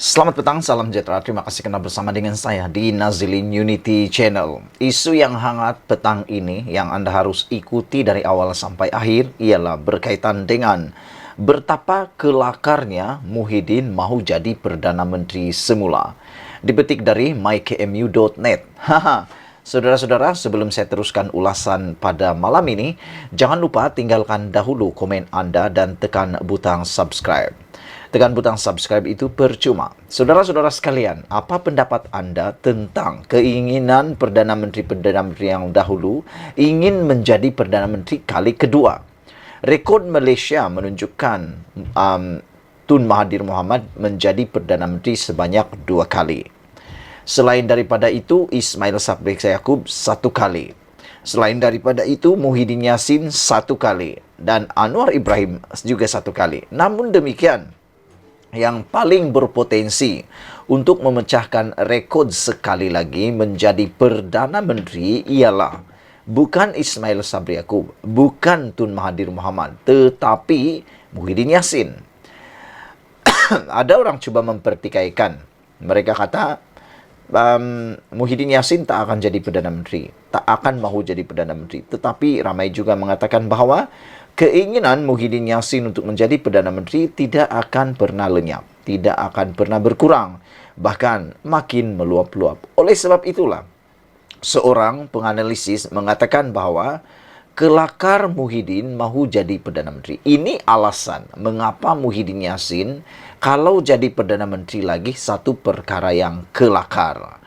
Selamat petang, salam sejahtera. Terima kasih kerana bersama dengan saya di Nazilin Unity Channel. Isu yang hangat petang ini yang Anda harus ikuti dari awal sampai akhir ialah berkaitan dengan betapa kelakarnya Muhyiddin mahu jadi Perdana Menteri semula. Dipetik dari mykmu.net. Haha. Saudara-saudara, sebelum saya teruskan ulasan pada malam ini, jangan lupa tinggalkan dahulu komen Anda dan tekan butang subscribe. Tekan butang subscribe itu percuma. Saudara-saudara sekalian, apa pendapat Anda tentang keinginan Perdana Menteri yang dahulu ingin menjadi Perdana Menteri kali kedua? Rekod Malaysia menunjukkan Tun Mahathir Mohamad menjadi Perdana Menteri sebanyak 2 kali. Selain daripada itu, Ismail Sabri Yaakob 1 kali. Selain daripada itu, Muhyiddin Yassin 1 kali. Dan Anwar Ibrahim juga 1 kali. Namun demikian, yang paling berpotensi untuk memecahkan rekod sekali lagi menjadi Perdana Menteri ialah bukan Ismail Sabri Yaakob, bukan Tun Mahathir Mohamad, tetapi Muhyiddin Yassin. Ada orang cuba mempertikaikan. Mereka kata Muhyiddin Yassin tak akan jadi Perdana Menteri, tak akan mahu jadi Perdana Menteri. Tetapi ramai juga mengatakan bahawa keinginan Muhyiddin Yassin untuk menjadi Perdana Menteri tidak akan pernah lenyap, tidak akan pernah berkurang, bahkan makin meluap-luap. Oleh sebab itulah, seorang penganalisis mengatakan bahawa kelakar Muhyiddin mahu jadi Perdana Menteri. Ini alasan mengapa Muhyiddin Yassin kalau jadi Perdana Menteri lagi satu perkara yang kelakar.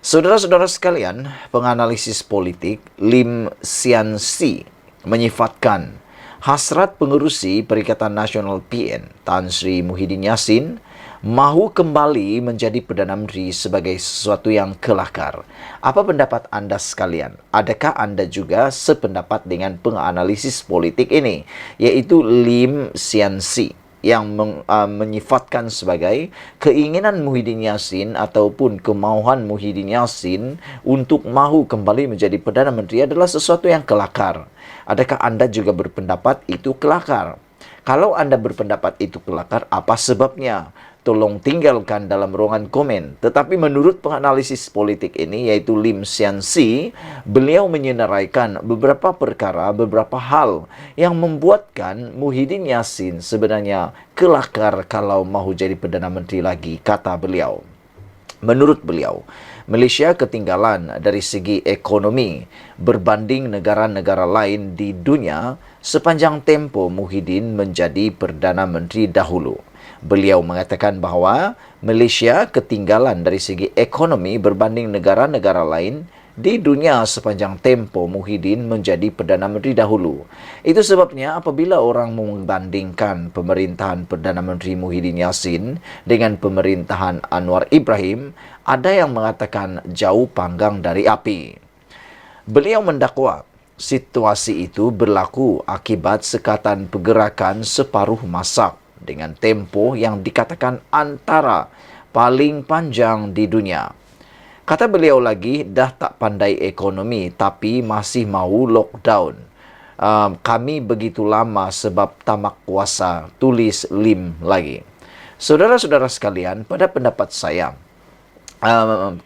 Saudara-saudara sekalian, penganalisis politik Lim Sian Si menyifatkan hasrat pengerusi Perikatan Nasional PN Tan Sri Muhyiddin Yassin mahu kembali menjadi Perdana Menteri sebagai sesuatu yang kelakar. Apa pendapat Anda sekalian? Adakah Anda juga sependapat dengan penganalisis politik ini, yaitu Lim Sian Si, yang menyifatkan sebagai keinginan Muhyiddin Yassin ataupun kemahuan Muhyiddin Yassin untuk mahu kembali menjadi Perdana Menteri adalah sesuatu yang kelakar. Adakah Anda juga berpendapat itu kelakar? Kalau Anda berpendapat itu kelakar, apa sebabnya? Tolong tinggalkan dalam ruangan komen. Tetapi menurut penganalisis politik ini, yaitu Lim Sian Si, beliau menyenaraikan beberapa perkara, beberapa hal yang membuatkan Muhyiddin Yassin sebenarnya kelakar kalau mahu jadi Perdana Menteri lagi, kata beliau. Menurut beliau, Malaysia ketinggalan dari segi ekonomi berbanding negara-negara lain di dunia sepanjang tempoh Muhyiddin menjadi Perdana Menteri dahulu. Beliau mengatakan bahawa Malaysia ketinggalan dari segi ekonomi berbanding negara-negara lain di dunia sepanjang tempoh Muhyiddin menjadi Perdana Menteri dahulu. Itu sebabnya apabila orang membandingkan pemerintahan Perdana Menteri Muhyiddin Yassin dengan pemerintahan Anwar Ibrahim, ada yang mengatakan jauh panggang dari api. Beliau mendakwa situasi itu berlaku akibat sekatan pergerakan separuh masak dengan tempoh yang dikatakan antara paling panjang di dunia. Kata beliau lagi, dah tak pandai ekonomi tapi masih mahu lockdown. Kami begitu lama sebab tamak kuasa, tulis Lim lagi. Saudara-saudara sekalian, pada pendapat saya,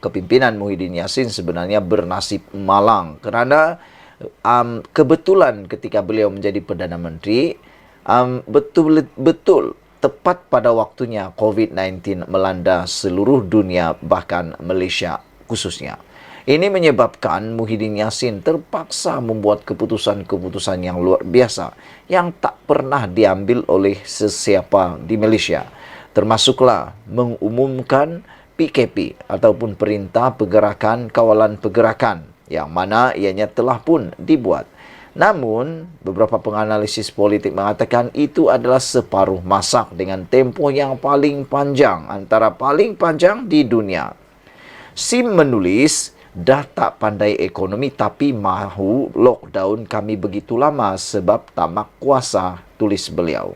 kepimpinan Muhyiddin Yassin sebenarnya bernasib malang kerana kebetulan ketika beliau menjadi Perdana Menteri, betul-betul tepat pada waktunya COVID-19 melanda seluruh dunia, bahkan Malaysia khususnya. Ini menyebabkan Muhyiddin Yassin terpaksa membuat keputusan-keputusan yang luar biasa yang tak pernah diambil oleh sesiapa di Malaysia. Termasuklah mengumumkan PKP ataupun Perintah Pergerakan Kawalan Pergerakan, yang mana ianya telah pun dibuat. Namun, beberapa penganalisis politik mengatakan itu adalah separuh masak dengan tempoh yang paling panjang, antara paling panjang di dunia. Sim menulis, dah tak pandai ekonomi tapi mahu lockdown kami begitu lama sebab tamak kuasa, tulis beliau.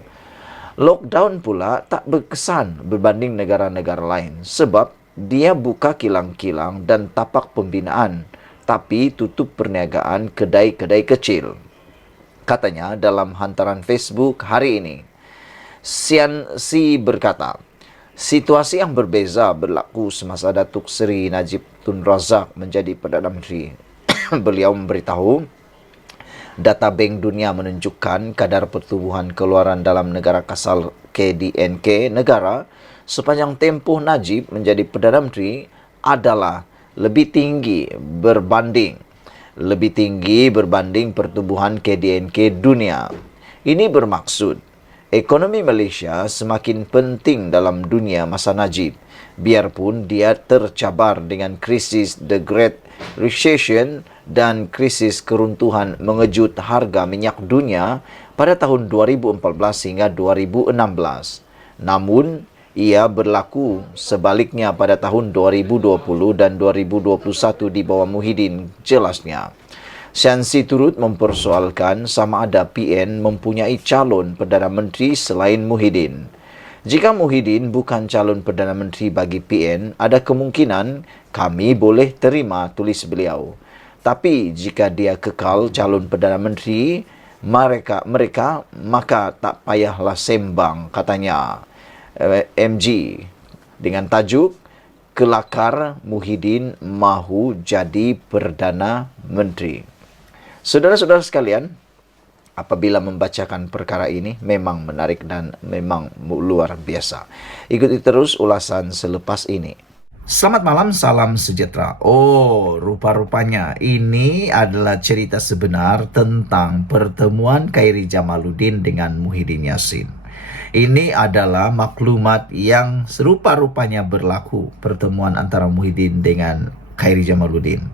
Lockdown pula tak berkesan berbanding negara-negara lain sebab dia buka kilang-kilang dan tapak pembinaan, tapi tutup perniagaan kedai-kedai kecil. Katanya dalam hantaran Facebook hari ini. Sian Si berkata, Situasi yang berbeza berlaku semasa Datuk Seri Najib Tun Razak menjadi Perdana Menteri. Beliau memberitahu, data Bank Dunia menunjukkan kadar pertumbuhan keluaran dalam negara kasar KDNK negara sepanjang tempoh Najib menjadi Perdana Menteri adalah lebih tinggi berbanding pertumbuhan KDNK dunia. Ini bermaksud ekonomi Malaysia semakin penting dalam dunia masa Najib, biarpun dia tercabar dengan krisis The Great Recession dan krisis keruntuhan mengejut harga minyak dunia pada tahun 2014 hingga 2016. Namun, ia berlaku sebaliknya pada tahun 2020 dan 2021 di bawah Muhyiddin, jelasnya. Shansi turut mempersoalkan sama ada PN mempunyai calon Perdana Menteri selain Muhyiddin. Jika Muhyiddin bukan calon Perdana Menteri bagi PN, ada kemungkinan kami boleh terima, tulis beliau. Tapi jika dia kekal calon Perdana Menteri, mereka maka tak payahlah sembang, katanya MG dengan tajuk Kelakar Muhyiddin Mahu Jadi Perdana Menteri. Saudara-saudara sekalian, apabila membacakan perkara ini memang menarik dan memang luar biasa. Ikuti terus ulasan selepas ini. Selamat malam, salam sejahtera. Oh, rupa-rupanya ini adalah cerita sebenar tentang pertemuan Khairi Jamaluddin dengan Muhyiddin Yassin. Ini adalah maklumat yang serupa-rupanya berlaku pertemuan antara Muhyiddin dengan Khairi Jamaluddin.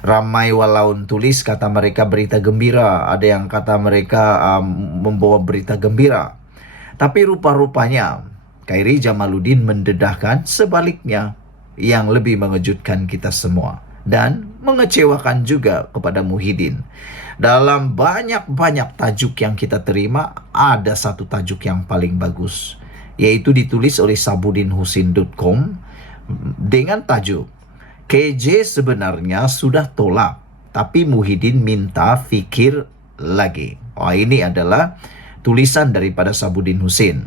Ramai walaun tulis kata mereka berita gembira, ada yang kata mereka membawa berita gembira. Tapi rupa-rupanya Khairi Jamaluddin mendedahkan sebaliknya yang lebih mengejutkan kita semua dan mengecewakan juga kepada Muhyiddin. Dalam banyak-banyak tajuk yang kita terima, ada satu tajuk yang paling bagus, yaitu ditulis oleh sabudinhusin.com dengan tajuk KJ sebenarnya sudah tolak, tapi Muhyiddin minta fikir lagi. Oh, ini adalah tulisan daripada Sabudin Husin.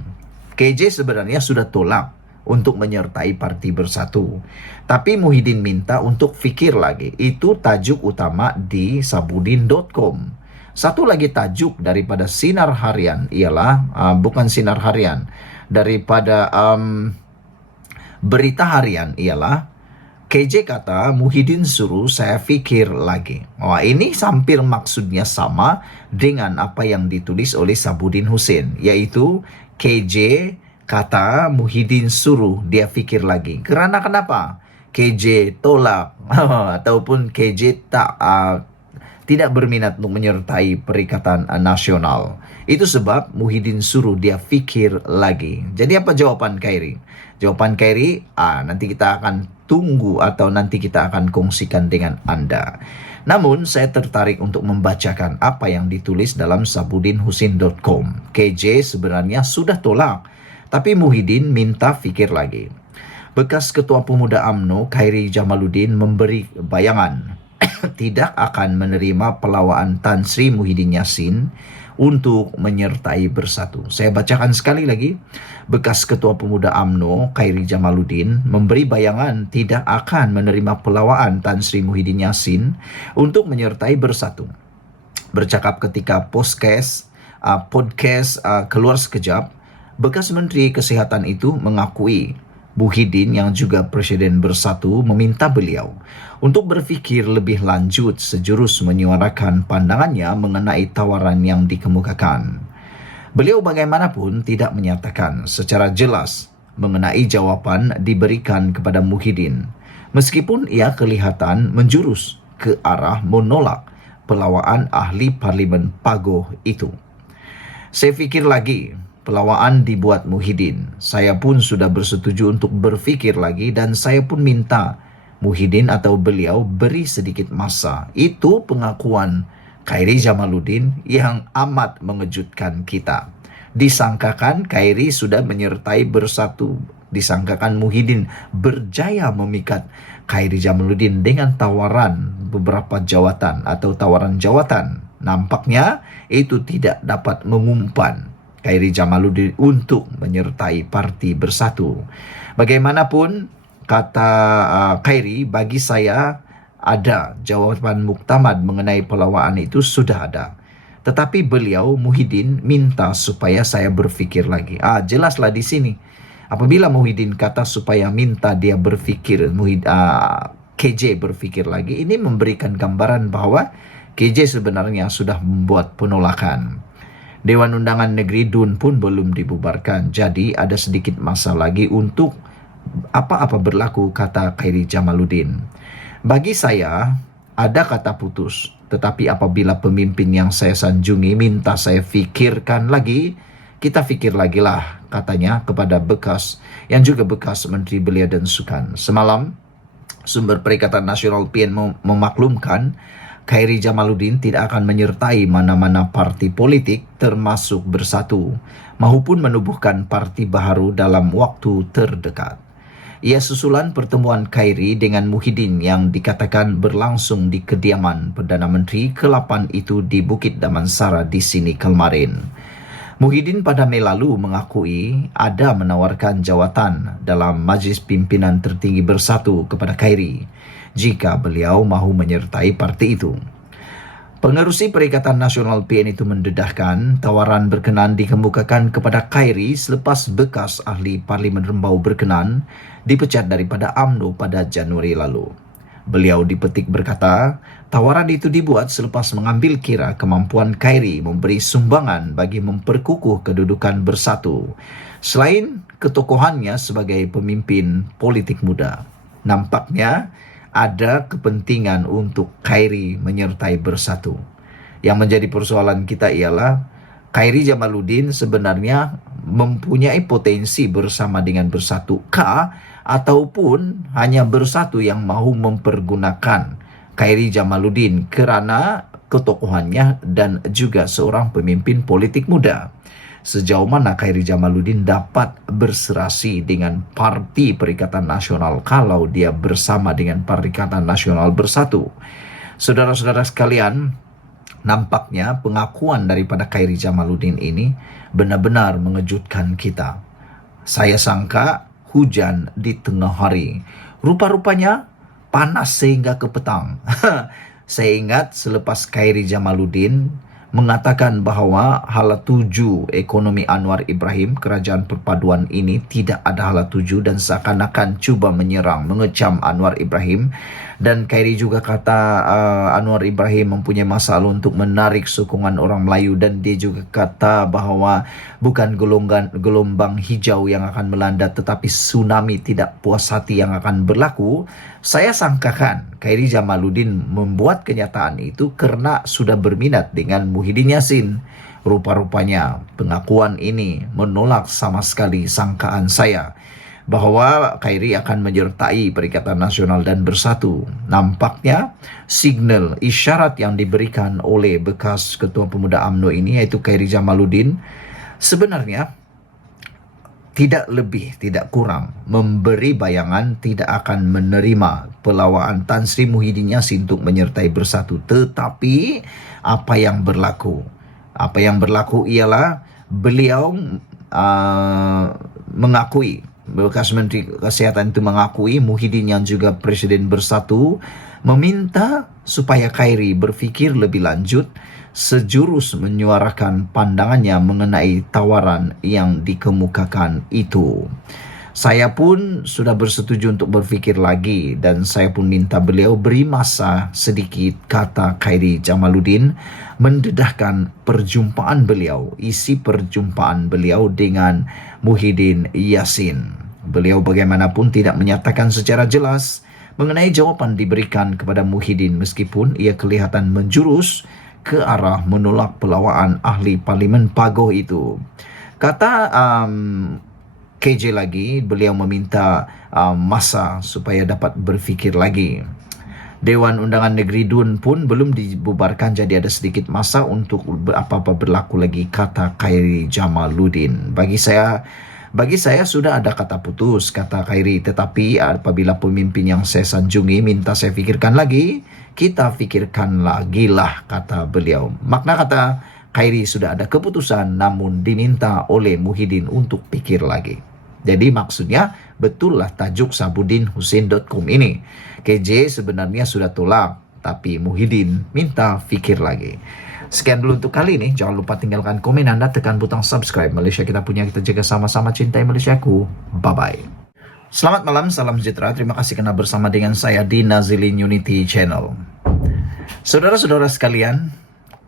KJ sebenarnya sudah tolak untuk menyertai Parti Bersatu, tapi Muhyiddin minta untuk fikir lagi. Itu tajuk utama di sabudin.com. Satu lagi tajuk daripada Sinar Harian ialah, bukan Sinar Harian, daripada Berita Harian ialah, KJ kata Muhyiddin suruh saya fikir lagi. Wah, ini hampir maksudnya sama dengan apa yang ditulis oleh Sabudin Husin, yaitu KJ kata Muhyiddin suruh dia fikir lagi. Kerana kenapa? KJ tolak ataupun KJ tidak berminat untuk menyertai Perikatan Nasional. Itu sebab Muhyiddin suruh dia fikir lagi. Jadi apa jawaban Khairi? Jawaban Khairi, nanti kita akan tunggu atau nanti kita akan kongsikan dengan Anda. Namun saya tertarik untuk membacakan apa yang ditulis dalam sabudinhusin.com. KJ sebenarnya sudah tolak, tapi Muhyiddin minta fikir lagi. Bekas Ketua Pemuda UMNO Khairi Jamaluddin memberi bayangan tidak akan menerima pelawaan Tan Sri Muhyiddin Yassin untuk menyertai Bersatu. Saya bacakan sekali lagi. Bekas Ketua Pemuda UMNO Khairi Jamaluddin memberi bayangan tidak akan menerima pelawaan Tan Sri Muhyiddin Yassin untuk menyertai Bersatu. Bercakap ketika podcast keluar sekejap, bekas Menteri Kesihatan itu mengakui Muhyiddin yang juga Presiden Bersatu meminta beliau untuk berfikir lebih lanjut sejurus menyuarakan pandangannya mengenai tawaran yang dikemukakan. Beliau bagaimanapun tidak menyatakan secara jelas mengenai jawapan diberikan kepada Muhyiddin, meskipun ia kelihatan menjurus ke arah menolak pelawaan ahli Parlimen Pagoh itu. Saya fikir lagi, pelawaan dibuat Muhyiddin. Saya pun sudah bersetuju untuk berfikir lagi dan saya pun minta Muhyiddin atau beliau beri sedikit masa. Itu pengakuan Khairi Jamaluddin yang amat mengejutkan kita. Disangkakan Khairi sudah menyertai Bersatu. Disangkakan Muhyiddin berjaya memikat Khairi Jamaluddin dengan tawaran beberapa jawatan atau tawaran jawatan. Nampaknya itu tidak dapat mengumpan. Khairi Jamaluddin untuk menyertai Parti Bersatu. Bagaimanapun, kata Khairi, bagi saya ada jawaban muktamad mengenai pelawaan itu sudah ada. Tetapi beliau, Muhyiddin, minta supaya saya berfikir lagi. Jelaslah di sini. Apabila Muhyiddin kata supaya minta dia berfikir, KJ berfikir lagi, ini memberikan gambaran bahwa KJ sebenarnya sudah membuat penolakan. Dewan Undangan Negeri DUN pun belum dibubarkan. Jadi ada sedikit masa lagi untuk apa-apa berlaku, kata Khairi Jamaluddin. Bagi saya, ada kata putus. Tetapi apabila pemimpin yang saya sanjungi minta saya fikirkan lagi, kita fikir lagi lah, katanya kepada yang juga bekas Menteri Belia dan Sukan. Semalam, sumber Perikatan Nasional PN memaklumkan Khairi Jamaluddin tidak akan menyertai mana-mana parti politik termasuk Bersatu, maupun menubuhkan parti baru dalam waktu terdekat. Ia susulan pertemuan Khairi dengan Muhyiddin yang dikatakan berlangsung di kediaman Perdana Menteri ke-8 itu di Bukit Damansara di sini kemarin. Muhyiddin pada Mei lalu mengakui ada menawarkan jawatan dalam Majlis Pimpinan Tertinggi Bersatu kepada Khairi jika beliau mahu menyertai parti itu. Pengerusi Perikatan Nasional PN itu mendedahkan tawaran berkenan dikemukakan kepada Khairi selepas bekas ahli Parlimen Rembau berkenan dipecat daripada UMNO pada Januari lalu. Beliau dipetik berkata, tawaran itu dibuat selepas mengambil kira kemampuan Khairi memberi sumbangan bagi memperkukuh kedudukan Bersatu, selain ketokohannya sebagai pemimpin politik muda. Nampaknya ada kepentingan untuk Khairi menyertai Bersatu. Yang menjadi persoalan kita ialah Khairi Jamaluddin sebenarnya mempunyai potensi bersama dengan Bersatu ataupun hanya Bersatu yang mahu mempergunakan Khairi Jamaluddin kerana ketokohannya dan juga seorang pemimpin politik muda. Sejauh mana Khairi Jamaluddin dapat berserasi dengan Parti Perikatan Nasional kalau dia bersama dengan Perikatan Nasional Bersatu? Saudara-saudara sekalian, nampaknya pengakuan daripada Khairi Jamaluddin ini benar-benar mengejutkan kita. Saya sangka hujan di tengah hari. Rupa-rupanya panas sehingga ke petang. Saya ingat selepas Khairi Jamaluddin mengatakan bahawa hala tuju ekonomi Anwar Ibrahim, kerajaan perpaduan ini tidak ada hala tuju dan seakan-akan cuba menyerang, mengecam Anwar Ibrahim. Dan Khairi juga kata Anwar Ibrahim mempunyai masalah untuk menarik sokongan orang Melayu, dan dia juga kata bahawa bukan gelombang hijau yang akan melanda tetapi tsunami tidak puas hati yang akan berlaku. Saya sangkakan Khairi Jamaluddin membuat kenyataan itu kerana sudah berminat dengan Muhyiddin Yassin. Rupa-rupanya pengakuan ini menolak sama sekali sangkaan saya bahawa Khairi akan menyertai Perikatan Nasional dan Bersatu. Nampaknya signal isyarat yang diberikan oleh bekas Ketua Pemuda UMNO ini, iaitu Khairi Jamaluddin, sebenarnya tidak lebih, tidak kurang memberi bayangan tidak akan menerima pelawaan Tan Sri Muhyiddin Yassin untuk menyertai Bersatu. Tetapi apa yang berlaku? Apa yang berlaku ialah beliau mengakui, bekas Menteri Kesihatan itu mengakui, Muhyiddin yang juga Presiden Bersatu meminta supaya Khairi berfikir lebih lanjut sejurus menyuarakan pandangannya mengenai tawaran yang dikemukakan itu. Saya pun sudah bersetuju untuk berfikir lagi dan saya pun minta beliau beri masa sedikit, kata Khairi Jamaluddin mendedahkan perjumpaan beliau, isi perjumpaan beliau dengan Muhyiddin Yassin. Beliau bagaimanapun tidak menyatakan secara jelas mengenai jawapan diberikan kepada Muhyiddin meskipun ia kelihatan menjurus ke arah menolak pelawaan ahli Parlimen Pagoh itu. Kata KJ lagi, beliau meminta masa supaya dapat berfikir lagi. Dewan Undangan Negeri DUN pun belum dibubarkan, jadi ada sedikit masa untuk apa-apa berlaku lagi, kata Khairi Jamaluddin. Bagi saya sudah ada kata putus, kata Khairi, tetapi apabila pemimpin yang saya sanjungi minta saya fikirkan lagi, kita fikirkan lagi lah, kata beliau. Makna kata Khairi sudah ada keputusan, namun diminta oleh Muhyiddin untuk pikir lagi. Jadi maksudnya betul lah tajuk sabudinhusin.com ini. KJ sebenarnya sudah tolak, tapi Muhyiddin minta pikir lagi. Sekian dulu untuk kali ini. Jangan lupa tinggalkan komen Anda, tekan butang subscribe. Malaysia kita punya, kita jaga sama-sama, cintai Malaysiaku. Bye-bye. Selamat malam, salam sejahtera. Terima kasih karena bersama dengan saya di Nazilin Unity Channel. Saudara-saudara sekalian,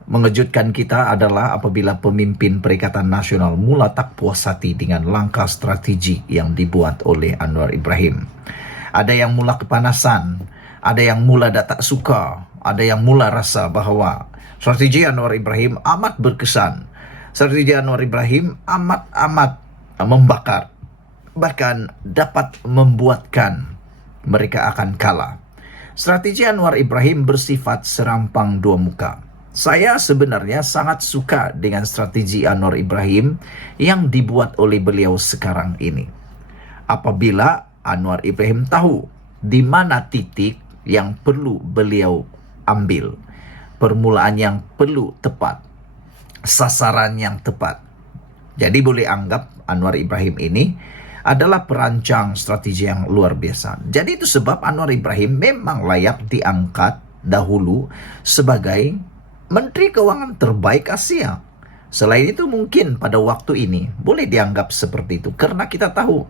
mengejutkan kita adalah apabila pemimpin Perikatan Nasional mula tak puas hati dengan langkah strategi yang dibuat oleh Anwar Ibrahim. Ada yang mula kepanasan, ada yang mula tak suka, ada yang mula rasa bahawa strategi Anwar Ibrahim amat berkesan. Strategi Anwar Ibrahim amat membakar, bahkan dapat membuatkan mereka akan kalah. Strategi Anwar Ibrahim bersifat serampang dua muka. Saya sebenarnya sangat suka dengan strategi Anwar Ibrahim yang dibuat oleh beliau sekarang ini. Apabila Anwar Ibrahim tahu di mana titik yang perlu beliau ambil, permulaan yang perlu tepat, sasaran yang tepat. Jadi boleh anggap Anwar Ibrahim ini adalah perancang strategi yang luar biasa. Jadi itu sebab Anwar Ibrahim memang layak diangkat dahulu sebagai Menteri Keuangan terbaik Asia. Selain itu mungkin pada waktu ini boleh dianggap seperti itu. Karena kita tahu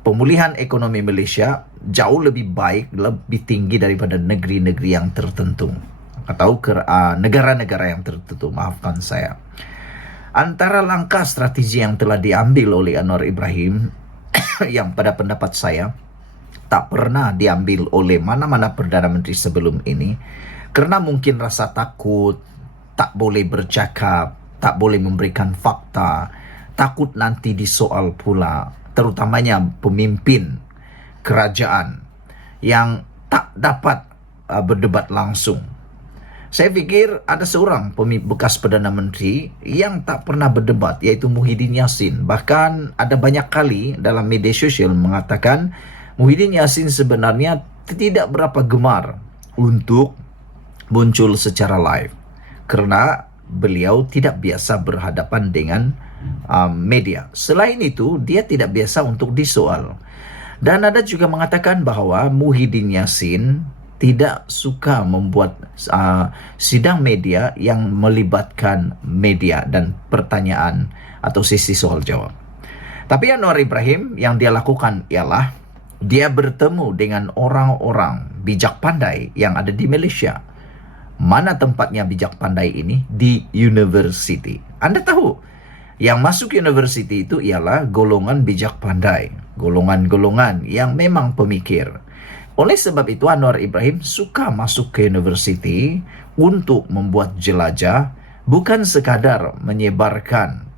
pemulihan ekonomi Malaysia jauh lebih baik, lebih tinggi daripada negeri-negeri yang tertentu. Atau negara-negara yang tertentu, maafkan saya. Antara langkah strategi yang telah diambil oleh Anwar Ibrahim yang pada pendapat saya tak pernah diambil oleh mana-mana Perdana Menteri sebelum ini. Karena mungkin rasa takut, tak boleh bercakap, tak boleh memberikan fakta, takut nanti disoal pula, terutamanya pemimpin kerajaan yang tak dapat berdebat langsung. Saya fikir ada seorang bekas Perdana Menteri yang tak pernah berdebat, yaitu Muhyiddin Yassin. Bahkan ada banyak kali dalam media sosial mengatakan Muhyiddin Yassin sebenarnya tidak berapa gemar untuk muncul secara live karena beliau tidak biasa berhadapan dengan media. Selain itu, dia tidak biasa untuk disoal. Dan ada juga mengatakan bahawa Muhyiddin Yassin tidak suka membuat sidang media yang melibatkan media dan pertanyaan atau sesi soal jawab. Tapi Anwar Ibrahim yang dia lakukan ialah dia bertemu dengan orang-orang bijak pandai yang ada di Malaysia. Mana tempatnya bijak pandai ini? Di university. Anda tahu, yang masuk university itu ialah golongan bijak pandai. Golongan-golongan yang memang pemikir. Oleh sebab itu Anwar Ibrahim suka masuk ke university untuk membuat jelajah, bukan sekadar menyebarkan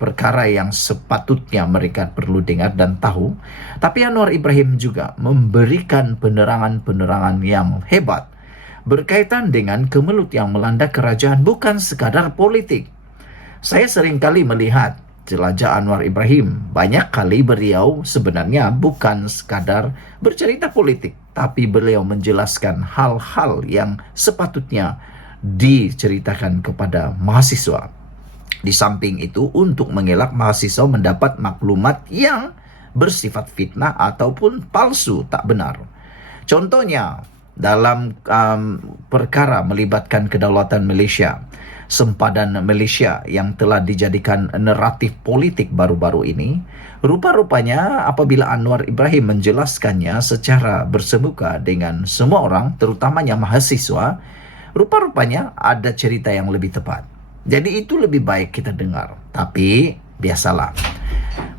perkara yang sepatutnya mereka perlu dengar dan tahu. Tapi Anwar Ibrahim juga memberikan penerangan-penerangan yang hebat berkaitan dengan kemelut yang melanda kerajaan, bukan sekadar politik. Saya sering kali melihat jelajah Anwar Ibrahim. Banyak kali beliau sebenarnya bukan sekadar bercerita politik, tapi beliau menjelaskan hal-hal yang sepatutnya diceritakan kepada mahasiswa. Di samping itu, untuk mengelak mahasiswa mendapat maklumat yang bersifat fitnah ataupun palsu, tak benar. Contohnya, dalam perkara melibatkan kedaulatan Malaysia, sempadan Malaysia yang telah dijadikan naratif politik baru-baru ini, rupa-rupanya apabila Anwar Ibrahim menjelaskannya secara bersemuka dengan semua orang, terutamanya mahasiswa, rupa-rupanya ada cerita yang lebih tepat. Jadi itu lebih baik kita dengar. Tapi biasalah,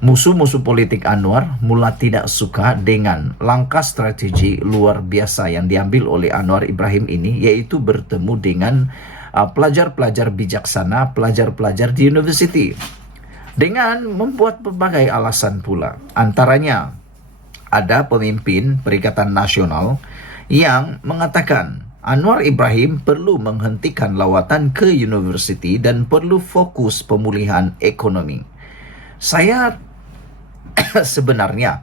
musuh-musuh politik Anwar mula tidak suka dengan langkah strategi luar biasa yang diambil oleh Anwar Ibrahim ini, yaitu bertemu dengan pelajar-pelajar bijaksana, pelajar-pelajar di universiti, dengan membuat berbagai alasan pula. Antaranya, ada pemimpin Perikatan Nasional yang mengatakan Anwar Ibrahim perlu menghentikan lawatan ke universiti dan perlu fokus pemulihan ekonomi. Saya sebenarnya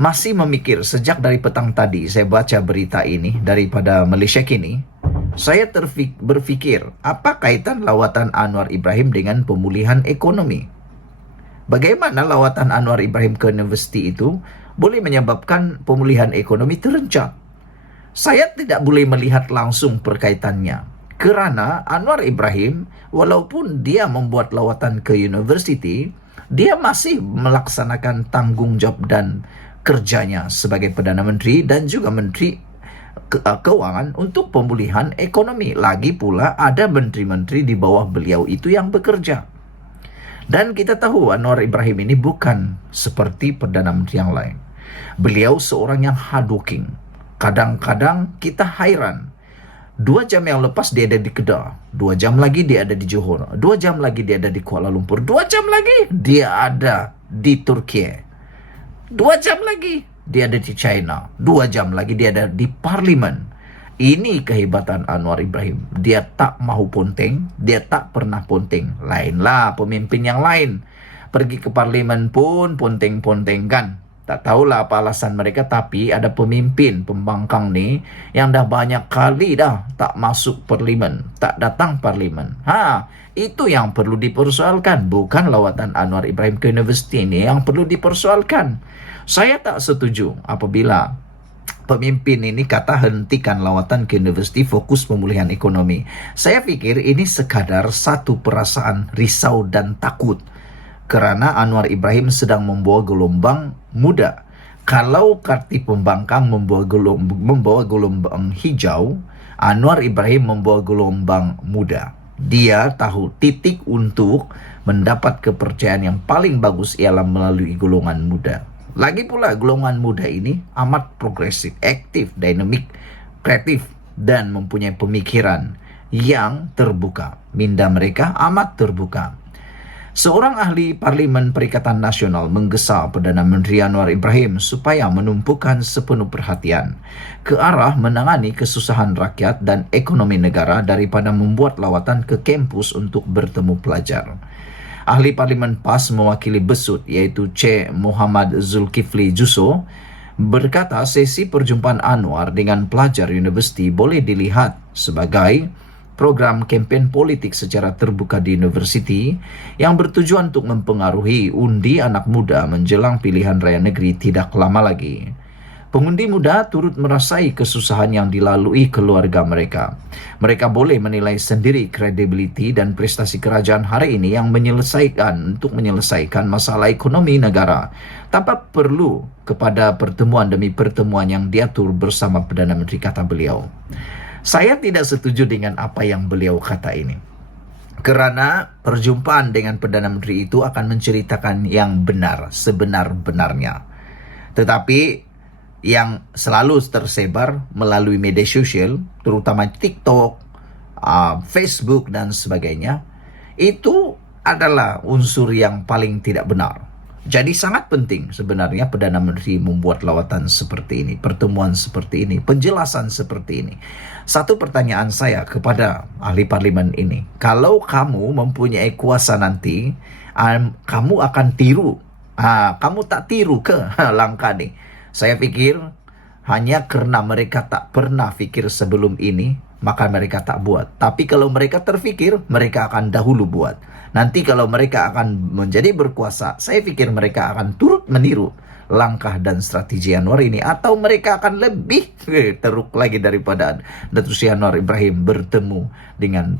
masih memikir sejak dari petang tadi saya baca berita ini daripada Malaysia Kini, Saya berpikir, apa kaitan lawatan Anwar Ibrahim dengan pemulihan ekonomi? Bagaimana lawatan Anwar Ibrahim ke universiti itu boleh menyebabkan pemulihan ekonomi terencat? Saya tidak boleh melihat langsung perkaitannya. Kerana Anwar Ibrahim, walaupun dia membuat lawatan ke universiti, dia masih melaksanakan tanggungjawab dan kerjanya sebagai Perdana Menteri dan juga Menteri Keuangan untuk pemulihan ekonomi. Lagi pula ada menteri-menteri di bawah beliau itu yang bekerja. Dan kita tahu Anwar Ibrahim ini bukan seperti Perdana Menteri yang lain. Beliau seorang yang hardworking. Kadang-kadang kita hairan. 2 jam yang lepas dia ada di Kedah. 2 jam lagi dia ada di Johor. 2 jam lagi dia ada di Kuala Lumpur. 2 jam lagi dia ada di Turki. 2 jam lagi dia ada di China. 2 jam lagi dia ada di Parlimen. Ini kehebatan Anwar Ibrahim. Dia tak mahu ponteng. Dia tak pernah ponteng. Lainlah pemimpin yang lain. Pergi ke Parlimen pun ponteng-pontengkan. Tak tahulah apa alasan mereka, tapi ada pemimpin pembangkang ni yang dah banyak kali dah tak masuk parlimen, tak datang parlimen. Itu yang perlu dipersoalkan, bukan lawatan Anwar Ibrahim ke universiti ni yang perlu dipersoalkan. Saya tak setuju apabila pemimpin ini kata hentikan lawatan ke universiti, fokus pemulihan ekonomi. Saya fikir ini sekadar satu perasaan risau dan takut. Kerana Anwar Ibrahim sedang membawa gelombang muda. Kalau Karti Pembangkang membawa gelombang hijau, Anwar Ibrahim membawa gelombang muda. Dia tahu titik untuk mendapat kepercayaan yang paling bagus ialah melalui golongan muda. Lagi pula golongan muda ini amat progresif, aktif, dinamik, kreatif dan mempunyai pemikiran yang terbuka. Minda mereka amat terbuka. Seorang ahli Parlimen Perikatan Nasional menggesa Perdana Menteri Anwar Ibrahim supaya menumpukan sepenuh perhatian ke arah menangani kesusahan rakyat dan ekonomi negara daripada membuat lawatan ke kampus untuk bertemu pelajar. Ahli Parlimen PAS mewakili Besut iaitu Cik Muhammad Zulkifli Juso berkata sesi perjumpaan Anwar dengan pelajar universiti boleh dilihat sebagai program kempen politik secara terbuka di universiti yang bertujuan untuk mempengaruhi undi anak muda menjelang pilihan raya negeri tidak lama lagi. Pengundi muda turut merasai kesusahan yang dilalui keluarga mereka. Mereka boleh menilai sendiri kredibiliti dan prestasi kerajaan hari ini yang menyelesaikan masalah ekonomi negara tanpa perlu kepada pertemuan demi pertemuan yang diatur bersama Perdana Menteri, kata beliau. Saya tidak setuju dengan apa yang beliau kata ini. Kerana perjumpaan dengan Perdana Menteri itu akan menceritakan yang benar, sebenar-benarnya. Tetapi yang selalu tersebar melalui media sosial, terutama TikTok, Facebook dan sebagainya, itu adalah unsur yang paling tidak benar. Jadi sangat penting sebenarnya Perdana Menteri membuat lawatan seperti ini, pertemuan seperti ini, penjelasan seperti ini. Satu pertanyaan saya kepada ahli parlimen ini, kalau kamu mempunyai kuasa nanti, kamu akan tiru. Kamu tak tiru ke langkah ini? Saya pikir hanya kerana mereka tak pernah fikir sebelum ini, maka mereka tak buat. Tapi kalau mereka terfikir, mereka akan dahulu buat. Nanti kalau mereka akan menjadi berkuasa, saya fikir mereka akan turut meniru langkah dan strategi Anwar ini. Atau mereka akan lebih teruk lagi daripada Datuk Seri Anwar Ibrahim bertemu dengan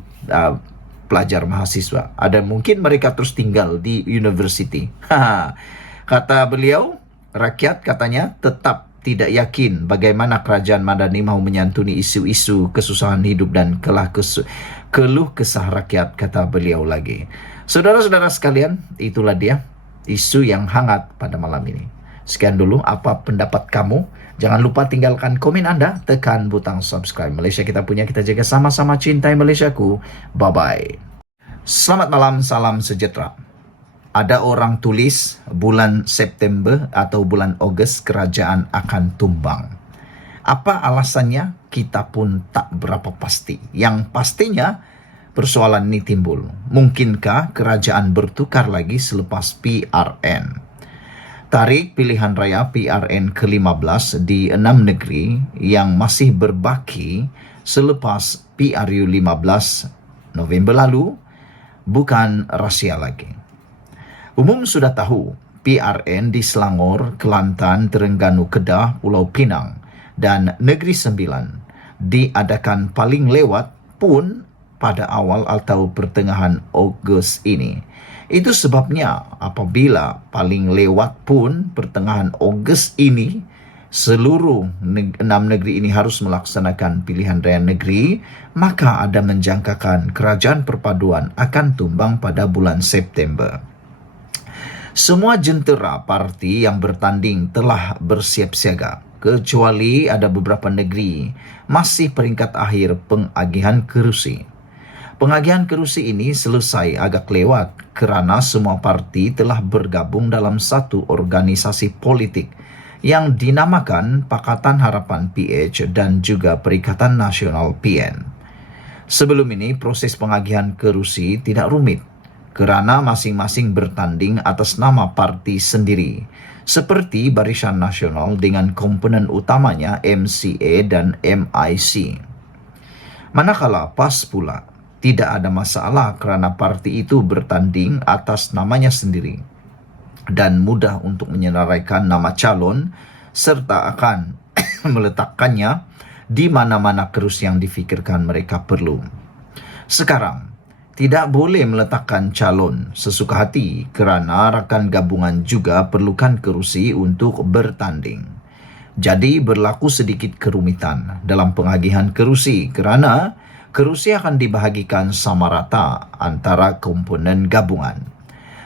pelajar mahasiswa. Ada mungkin mereka terus tinggal di universiti. Kata beliau, rakyat katanya tetap tidak yakin bagaimana kerajaan Madani mahu menyantuni isu-isu kesusahan hidup dan keluh kesah rakyat, kata beliau lagi. Saudara-saudara sekalian, itulah dia isu yang hangat pada malam ini. Sekian dulu apa pendapat kamu. Jangan lupa tinggalkan komen Anda, tekan butang subscribe. Malaysia kita punya, kita jaga sama-sama, cintai Malaysiaku. Bye-bye. Selamat malam, salam sejahtera. Ada orang tulis bulan September atau bulan Ogos kerajaan akan tumbang. Apa alasannya? Kita pun tak berapa pasti. Yang pastinya persoalan ini timbul. Mungkinkah kerajaan bertukar lagi selepas PRN? Tarikh pilihan raya PRN ke-15 di 6 negeri yang masih berbaki selepas PRU 15 November lalu bukan rahsia lagi. Umum sudah tahu PRN di Selangor, Kelantan, Terengganu, Kedah, Pulau Pinang dan Negeri Sembilan diadakan paling lewat pun pada awal atau pertengahan Ogos ini. Itu sebabnya apabila paling lewat pun pertengahan Ogos ini, seluruh 6 negeri ini harus melaksanakan pilihan raya negeri, maka ada menjangkakan kerajaan perpaduan akan tumbang pada bulan September. Semua jentera parti yang bertanding telah bersiap siaga, kecuali ada beberapa negeri masih peringkat akhir pengagihan kerusi. Pengagihan kerusi ini selesai agak lewat kerana semua parti telah bergabung dalam satu organisasi politik yang dinamakan Pakatan Harapan PH dan juga Perikatan Nasional PN. Sebelum ini proses pengagihan kerusi tidak rumit kerana masing-masing bertanding atas nama parti sendiri, seperti Barisan Nasional dengan komponen utamanya MCA dan MIC. Manakala PAS pula tidak ada masalah kerana parti itu bertanding atas namanya sendiri dan mudah untuk menyenaraikan nama calon serta akan meletakkannya di mana-mana kerusi yang difikirkan mereka perlu. Sekarang, tidak boleh meletakkan calon sesuka hati kerana rakan gabungan juga perlukan kerusi untuk bertanding. Jadi berlaku sedikit kerumitan dalam pengagihan kerusi kerana kerusi akan dibahagikan sama rata antara komponen gabungan.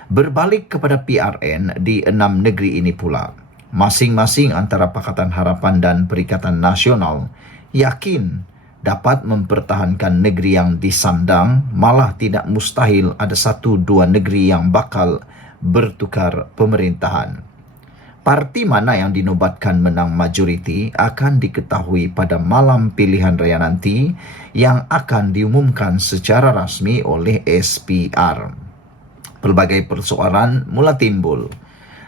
Berbalik kepada PRN di 6 negeri ini pula, masing-masing antara Pakatan Harapan dan Perikatan Nasional yakin dapat mempertahankan negeri yang disandang, malah tidak mustahil ada 1-2 negeri yang bakal bertukar pemerintahan. Parti mana yang dinobatkan menang majoriti akan diketahui pada malam pilihan raya nanti yang akan diumumkan secara rasmi oleh SPR. Pelbagai persoalan mula timbul.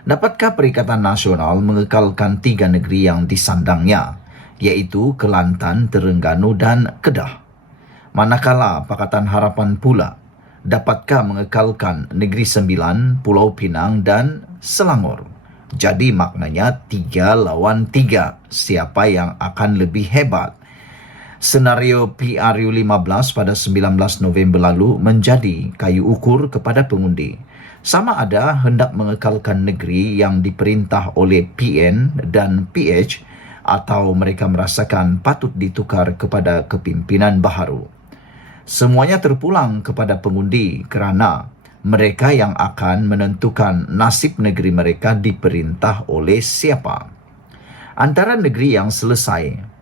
Dapatkah Perikatan Nasional mengekalkan 3 negeri yang disandangnya, iaitu Kelantan, Terengganu dan Kedah? Manakala Pakatan Harapan pula dapatkah mengekalkan Negeri Sembilan, Pulau Pinang dan Selangor? Jadi maknanya 3 lawan 3, siapa yang akan lebih hebat? Senario PRU 15 pada 19 November lalu menjadi kayu ukur kepada pengundi. Sama ada hendak mengekalkan negeri yang diperintah oleh PN dan PH atau mereka merasakan patut ditukar kepada kepimpinan baharu. Semuanya terpulang kepada pengundi kerana mereka yang akan menentukan nasib negeri mereka diperintah oleh siapa. Antara negeri yang selesai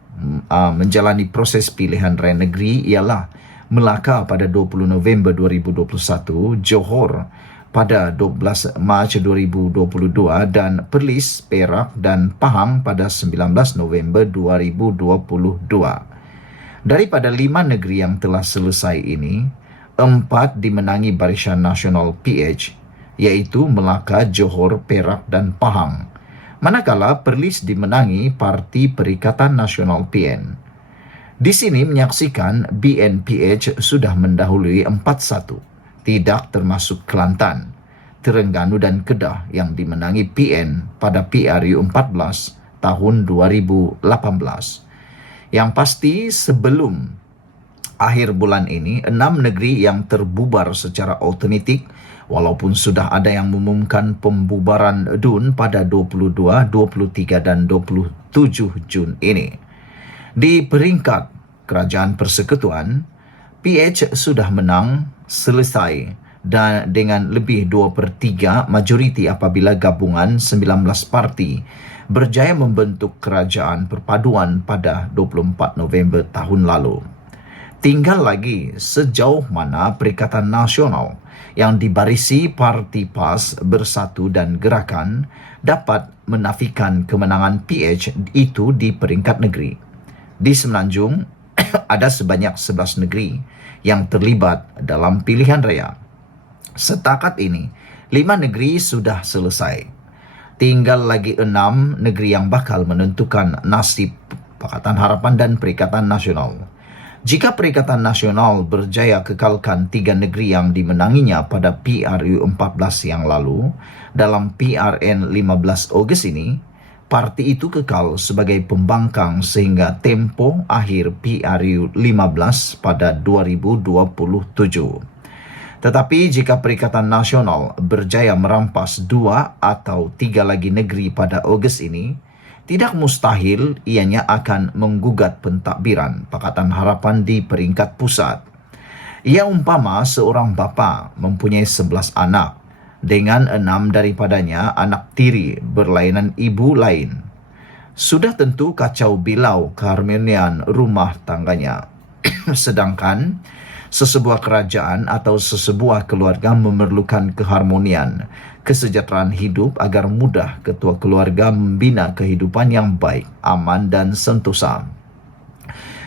menjalani proses pilihan raya negeri ialah Melaka pada 20 November 2021, Johor pada 12 Mac 2022 dan Perlis, Perak dan Pahang pada 19 November 2022. Daripada 5 negeri yang telah selesai ini, 4 dimenangi Barisan Nasional PH, iaitu Melaka, Johor, Perak dan Pahang. Manakala Perlis dimenangi Parti Perikatan Nasional PN. Di sini menyaksikan BNPH sudah mendahului 4-1. Tidak termasuk Kelantan, Terengganu dan Kedah yang dimenangi PN pada PRU 14 tahun 2018. Yang pasti sebelum akhir bulan ini, 6 negeri yang terbubar secara otomatik walaupun sudah ada yang mengumumkan pembubaran DUN pada 22, 23 dan 27 Jun ini. Di peringkat Kerajaan Persekutuan, PH sudah menang selesai dan dengan lebih 2/3 majoriti apabila gabungan 19 parti berjaya membentuk kerajaan perpaduan pada 24 November tahun lalu. Tinggal lagi sejauh mana Perikatan Nasional yang dibarisi Parti PAS, Bersatu dan Gerakan dapat menafikan kemenangan PH itu di peringkat negeri. Di Semenanjung ada sebanyak 11 negeri yang terlibat dalam pilihan raya. Setakat ini, 5 negeri sudah selesai. Tinggal lagi 6 negeri yang bakal menentukan nasib Pakatan Harapan dan Perikatan Nasional. Jika Perikatan Nasional berjaya kekalkan 3 negeri yang dimenanginya pada PRU 14 yang lalu, dalam PRN 15 Ogos ini, parti itu kekal sebagai pembangkang sehingga tempo akhir PRU 15 pada 2027. Tetapi jika Perikatan Nasional berjaya merampas 2 atau 3 lagi negeri pada Ogos ini, tidak mustahil ianya akan menggugat pentadbiran Pakatan Harapan di peringkat pusat. Ia umpama seorang bapa mempunyai 11 anak, dengan 6 daripadanya anak tiri berlainan ibu lain. Sudah tentu kacau bilau keharmonian rumah tangganya. Sedangkan sesebuah kerajaan atau sesebuah keluarga memerlukan keharmonian, kesejahteraan hidup agar mudah ketua keluarga membina kehidupan yang baik, aman dan sentosa.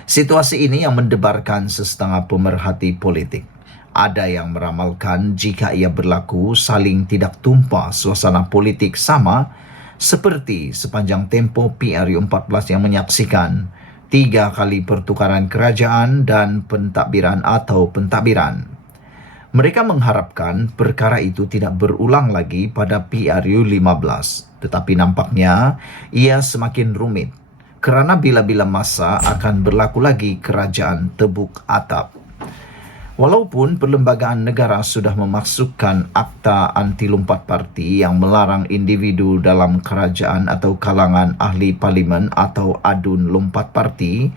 Situasi ini yang mendebarkan setengah pemerhati politik. Ada yang meramalkan jika ia berlaku saling tidak tumpah suasana politik sama seperti sepanjang tempo PRU 14 yang menyaksikan 3 kali pertukaran kerajaan dan pentadbiran atau pentadbiran. Mereka mengharapkan perkara itu tidak berulang lagi pada PRU 15, tetapi nampaknya ia semakin rumit kerana bila-bila masa akan berlaku lagi kerajaan tebuk atap. Walaupun Perlembagaan Negara sudah memasukkan Akta Anti Lompat Parti yang melarang individu dalam kerajaan atau kalangan ahli parlimen atau adun lompat parti,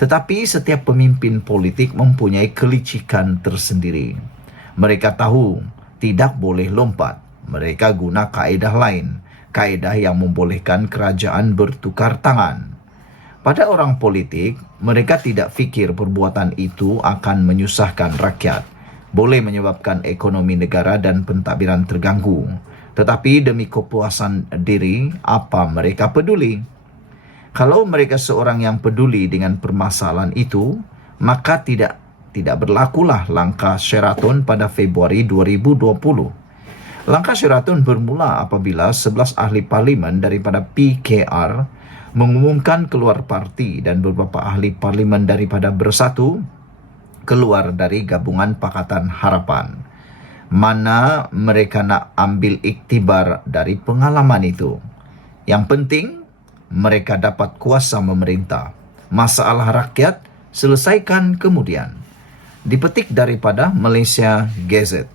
tetapi setiap pemimpin politik mempunyai kelicikan tersendiri. Mereka tahu tidak boleh lompat. Mereka guna kaedah lain, kaedah yang membolehkan kerajaan bertukar tangan. Pada orang politik, mereka tidak fikir perbuatan itu akan menyusahkan rakyat, boleh menyebabkan ekonomi negara dan pentadbiran terganggu. Tetapi demi kepuasan diri, apa mereka peduli? Kalau mereka seorang yang peduli dengan permasalahan itu, maka tidak berlakulah langkah Sheraton pada Februari 2020. Langkah Sheraton bermula apabila 11 ahli parlimen daripada PKR mengumumkan keluar parti dan beberapa ahli parlimen daripada Bersatu keluar dari gabungan Pakatan Harapan. Mana mereka nak ambil iktibar dari pengalaman itu? Yang penting, mereka dapat kuasa memerintah. Masalah rakyat selesaikan kemudian. Dipetik daripada Malaysia Gazette.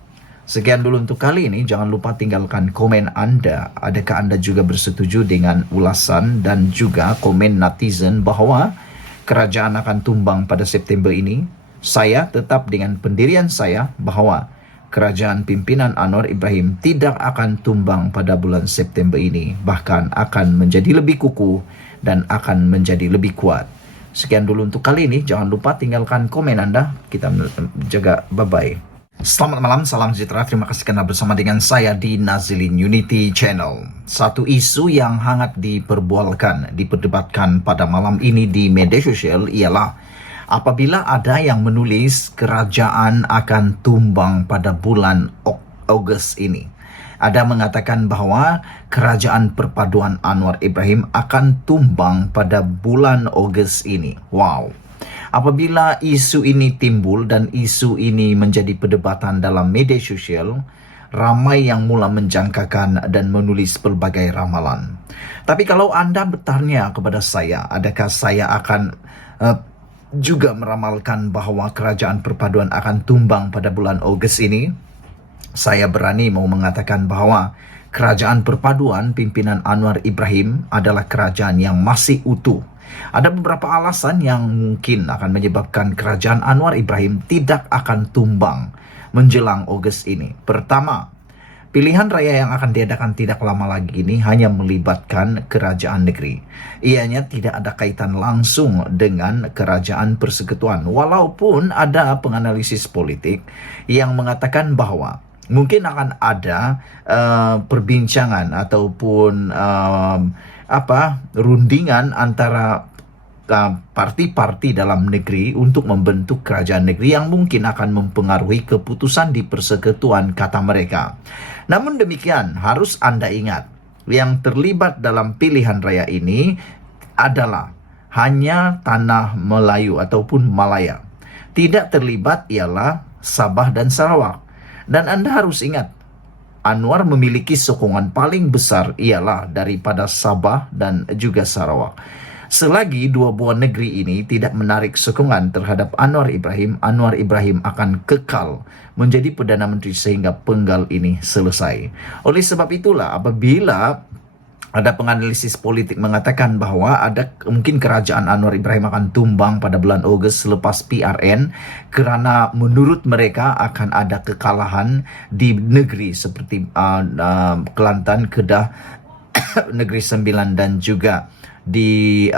Sekian dulu untuk kali ini. Jangan lupa tinggalkan komen Anda. Adakah Anda juga bersetuju dengan ulasan dan juga komen netizen bahawa kerajaan akan tumbang pada September ini? Saya tetap dengan pendirian saya bahawa kerajaan pimpinan Anwar Ibrahim tidak akan tumbang pada bulan September ini. Bahkan akan menjadi lebih kukuh dan akan menjadi lebih kuat. Sekian dulu untuk kali ini. Jangan lupa tinggalkan komen Anda. Kita jaga. Bye-bye. Selamat malam, salam sejahtera. Terima kasih kerana bersama dengan saya di Nazilin Unity Channel. Satu isu yang hangat diperdebatkan pada malam ini di media sosial ialah apabila ada yang menulis kerajaan akan tumbang pada bulan Ogos ini. Ada mengatakan bahawa kerajaan perpaduan Anwar Ibrahim akan tumbang pada bulan Ogos ini. Wow. Apabila isu ini timbul dan isu ini menjadi perdebatan dalam media sosial, ramai yang mula menjangkakan dan menulis pelbagai ramalan. Tapi kalau anda bertanya kepada saya, adakah saya akan juga meramalkan bahawa kerajaan perpaduan akan tumbang pada bulan Ogos ini? Saya berani mau mengatakan bahawa kerajaan perpaduan pimpinan Anwar Ibrahim adalah kerajaan yang masih utuh. Ada beberapa alasan yang mungkin akan menyebabkan kerajaan Anwar Ibrahim tidak akan tumbang menjelang Ogos ini. Pertama, pilihan raya yang akan diadakan tidak lama lagi ini hanya melibatkan kerajaan negeri. Ianya tidak ada kaitan langsung dengan kerajaan persekutuan. Walaupun ada penganalisis politik yang mengatakan bahawa mungkin akan ada perbincangan ataupun rundingan antara parti-parti dalam negeri untuk membentuk kerajaan negeri yang mungkin akan mempengaruhi keputusan di persekutuan, kata mereka. Namun demikian, harus Anda ingat, yang terlibat dalam pilihan raya ini adalah hanya tanah Melayu ataupun Malaya. Tidak terlibat ialah Sabah dan Sarawak. Dan Anda harus ingat, Anwar memiliki sokongan paling besar ialah daripada Sabah dan juga Sarawak. Selagi dua buah negeri ini tidak menarik sokongan terhadap Anwar Ibrahim akan kekal menjadi Perdana Menteri sehingga penggal ini selesai. Oleh sebab itulah, apabila ada penganalisis politik mengatakan bahwa ada mungkin kerajaan Anwar Ibrahim akan tumbang pada bulan Ogos selepas PRN kerana menurut mereka akan ada kekalahan di negeri seperti Kelantan, Kedah, Negeri Sembilan dan juga di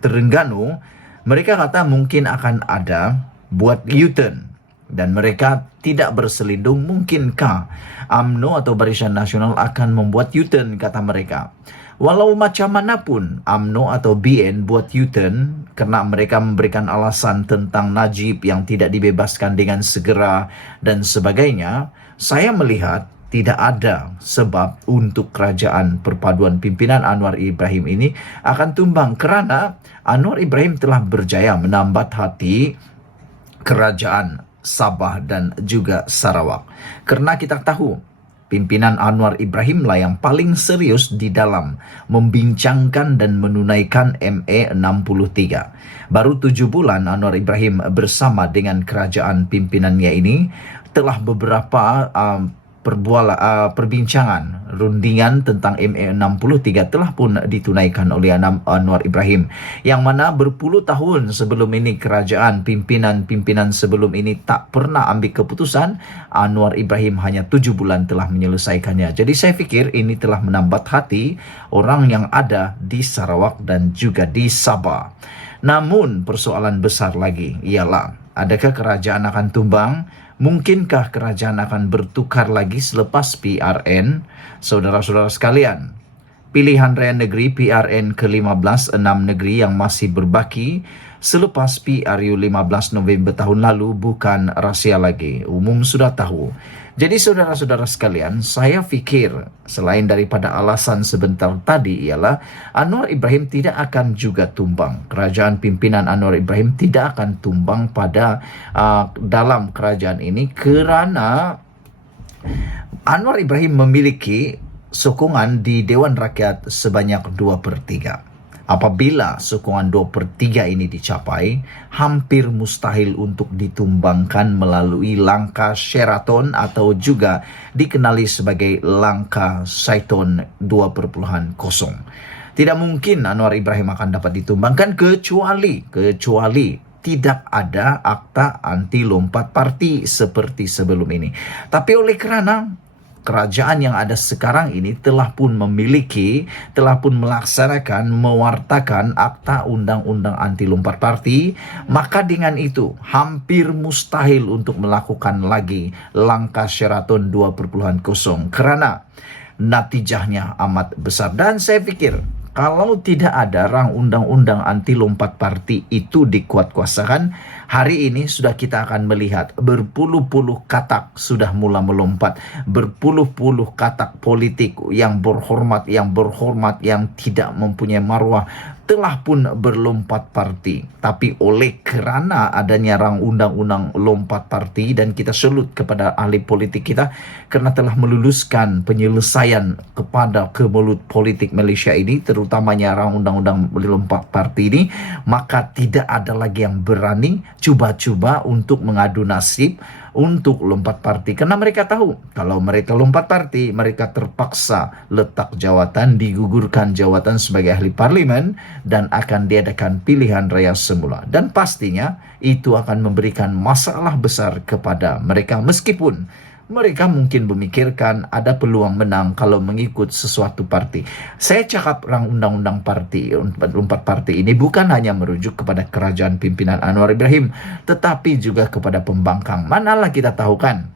Terengganu. Mereka kata mungkin akan ada buat U-turn dan mereka tidak berselindung. Mungkinkah UMNO atau Barisan Nasional akan membuat U-turn, kata mereka. Walau macam manapun UMNO atau BN buat U-turn kerana mereka memberikan alasan tentang Najib yang tidak dibebaskan dengan segera dan sebagainya, saya melihat tidak ada sebab untuk kerajaan perpaduan pimpinan Anwar Ibrahim ini akan tumbang kerana Anwar Ibrahim telah berjaya menambat hati kerajaan Sabah dan juga Sarawak. Kerana kita tahu pimpinan Anwar Ibrahim lah yang paling serius di dalam membincangkan dan menunaikan MA63. Baru 7 bulan Anwar Ibrahim bersama dengan kerajaan pimpinannya ini telah beberapa perbincangan, rundingan tentang MA63 telah pun ditunaikan oleh Anwar Ibrahim, yang mana berpuluh tahun sebelum ini kerajaan pimpinan sebelum ini tak pernah ambil keputusan. Anwar Ibrahim hanya 7 bulan telah menyelesaikannya. Jadi saya fikir ini telah menambat hati orang yang ada di Sarawak dan juga di Sabah. Namun persoalan besar lagi ialah, adakah kerajaan akan tumbang? Mungkinkah kerajaan akan bertukar lagi selepas PRN? Saudara-saudara sekalian, pilihan raya negeri PRN ke-15, 6 negeri yang masih berbaki selepas PRU 15 November tahun lalu bukan rahsia lagi. Umum sudah tahu. Jadi saudara-saudara sekalian, saya fikir selain daripada alasan sebentar tadi ialah Anwar Ibrahim tidak akan juga tumbang. Kerajaan pimpinan Anwar Ibrahim tidak akan tumbang pada dalam kerajaan ini kerana Anwar Ibrahim memiliki sokongan di Dewan Rakyat sebanyak 2/3. Apabila sokongan 2/3 ini dicapai, hampir mustahil untuk ditumbangkan melalui langkah Sheraton atau juga dikenali sebagai langkah Saiton 2.0. Tidak mungkin Anwar Ibrahim akan dapat ditumbangkan kecuali tidak ada akta anti lompat parti seperti sebelum ini. Tapi oleh kerana kerajaan yang ada sekarang ini telah pun melaksanakan, mewartakan akta undang-undang anti lompat parti, maka dengan itu hampir mustahil untuk melakukan lagi langkah Sheraton 2.0 kerana natijahnya amat besar. Dan saya fikir kalau tidak ada rang undang-undang anti lompat parti itu dikuatkuasakan, hari ini sudah kita akan melihat berpuluh-puluh katak sudah mula melompat. Berpuluh-puluh katak politik yang berhormat, yang tidak mempunyai maruah telah pun berlompat parti. Tapi oleh kerana adanya rang undang-undang lompat parti, dan kita salut kepada ahli politik kita kerana telah meluluskan penyelesaian kepada kemelut politik Malaysia ini, terutamanya rang undang-undang lompat parti ini, maka tidak ada lagi yang berani cuba-cuba untuk mengadu nasib untuk lompat parti. Karena mereka tahu kalau mereka lompat parti, mereka terpaksa letak jawatan, digugurkan jawatan sebagai ahli parlimen dan akan diadakan pilihan raya semula. Dan pastinya itu akan memberikan masalah besar kepada mereka, meskipun mereka mungkin memikirkan ada peluang menang kalau mengikut sesuatu parti. Saya cakap rang undang-undang parti, lompat parti ini bukan hanya merujuk kepada kerajaan pimpinan Anwar Ibrahim, tetapi juga kepada pembangkang. Manalah kita tahu kan,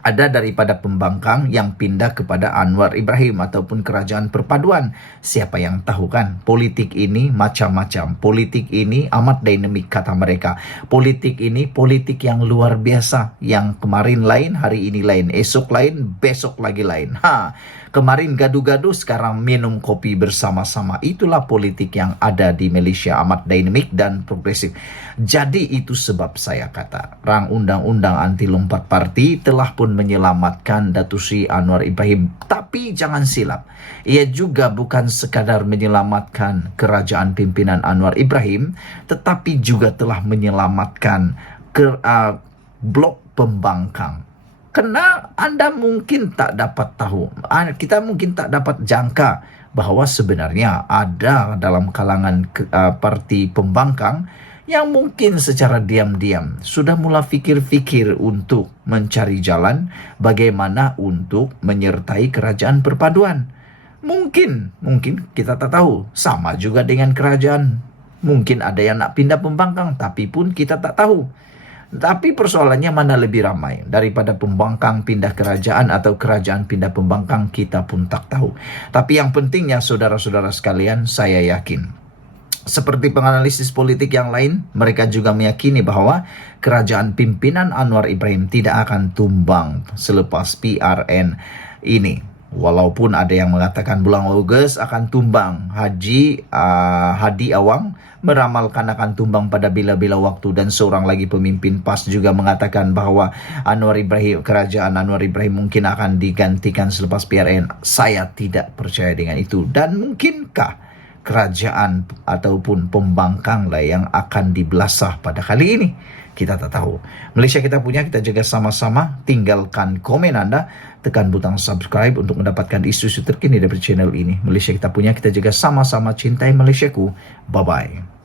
ada daripada pembangkang yang pindah kepada Anwar Ibrahim ataupun kerajaan perpaduan. Siapa yang tahu kan? Politik ini macam-macam. Politik ini amat dinamik kata mereka. Politik ini politik yang luar biasa. Yang kemarin lain, hari ini lain. Esok lain, besok lagi lain. Kemarin gaduh-gaduh, sekarang minum kopi bersama-sama. Itulah politik yang ada di Malaysia, amat dinamik dan progresif. Jadi itu sebab saya kata, rang undang-undang anti lompat parti telah pun menyelamatkan Datuk Seri Anwar Ibrahim. Tapi jangan silap, ia juga bukan sekadar menyelamatkan kerajaan pimpinan Anwar Ibrahim, tetapi juga telah menyelamatkan blok pembangkang. Karena Anda mungkin tak dapat tahu, kita mungkin tak dapat jangka bahwa sebenarnya ada dalam kalangan parti pembangkang yang mungkin secara diam-diam sudah mula fikir-fikir untuk mencari jalan bagaimana untuk menyertai kerajaan perpaduan. Mungkin kita tak tahu. Sama juga dengan kerajaan. Mungkin ada yang nak pindah pembangkang, tapi pun kita tak tahu. Tapi persoalannya mana lebih ramai, daripada pembangkang pindah kerajaan atau kerajaan pindah pembangkang, kita pun tak tahu. Tapi yang pentingnya saudara-saudara sekalian, saya yakin seperti penganalisis politik yang lain, mereka juga meyakini bahwa kerajaan pimpinan Anwar Ibrahim tidak akan tumbang selepas PRN ini. Walaupun ada yang mengatakan bulan Ogos akan tumbang, Hadi Awang meramalkan akan tumbang pada bila-bila waktu, dan seorang lagi pemimpin PAS juga mengatakan bahwa kerajaan Anwar Ibrahim mungkin akan digantikan selepas PRN. Saya tidak percaya dengan itu. Dan mungkinkah kerajaan ataupun pembangkang lah yang akan dibelasah pada kali ini? Kita tak tahu. Malaysia kita punya, kita jaga sama-sama. Tinggalkan komen Anda, tekan butang subscribe untuk mendapatkan isu-isu terkini dari channel ini. Malaysia kita punya, kita jaga sama-sama. Cintai Malaysiaku. Bye-bye.